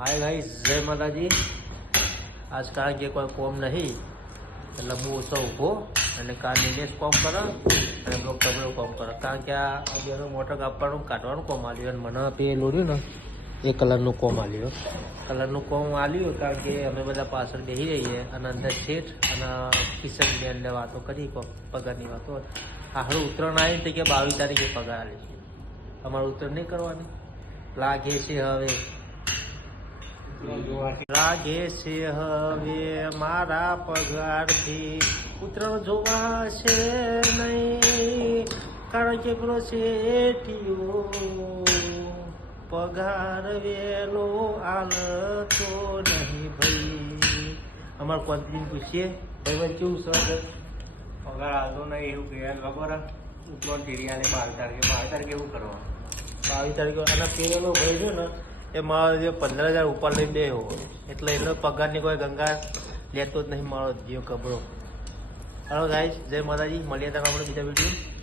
Hi guys, જય માતાજી। આજ કારણ કે કોઈ કોમ નહીં એટલે હું ઓછો ઊભો અને કાર નિલેશ કોમ કરે અને બ્લોક તબલો કોમ કરે, કારણ કે આ બેનો મોટર કાપવાનું કાઢવાનું કોમ આલ્યું અને મને પેલું રહ્યું ને એ કલરનું કોમ આલ્યું કારણ કે અમે બધા પાછળ બેસી રહીએ અને અંદર શેઠ અને કિશન બેન વાતો કરી પગારની વાતો। હારું ઉત્તરાયણ આવી તો કે 22 તારીખે પગાર આલે છે, અમારે ઉત્તરાયણ નહીં કરવાની લાગે છે હવે મારા પગારથી ઉત્તરાયણ જોવાશે નહીં, કારણ કે પેલો શેઠિયો પગાર વેલો આલતો નહીં ભાઈ। અમારે કોન્ટ્રીબ્યુશન પૂછીએ ભાઈ કેવું સર પગાર આવતો નહીં એવું કહે ખબર ઉત્તરાયણ ઢીડિયાને 12 તારીખે એવું કરવાનું 22 તારીખે અને પેલો ભાઈ છે ને એ મારો જે 15,000 ઉપર લઈ દે એટલે એનો પગારની કોઈ ગંગા લેતો જ નહીં, મારો જીવ કબરો। હાલો ગાઈસ, જય માતાજી, મળીએ ત્યાં આપણે બીજા વિડીયો।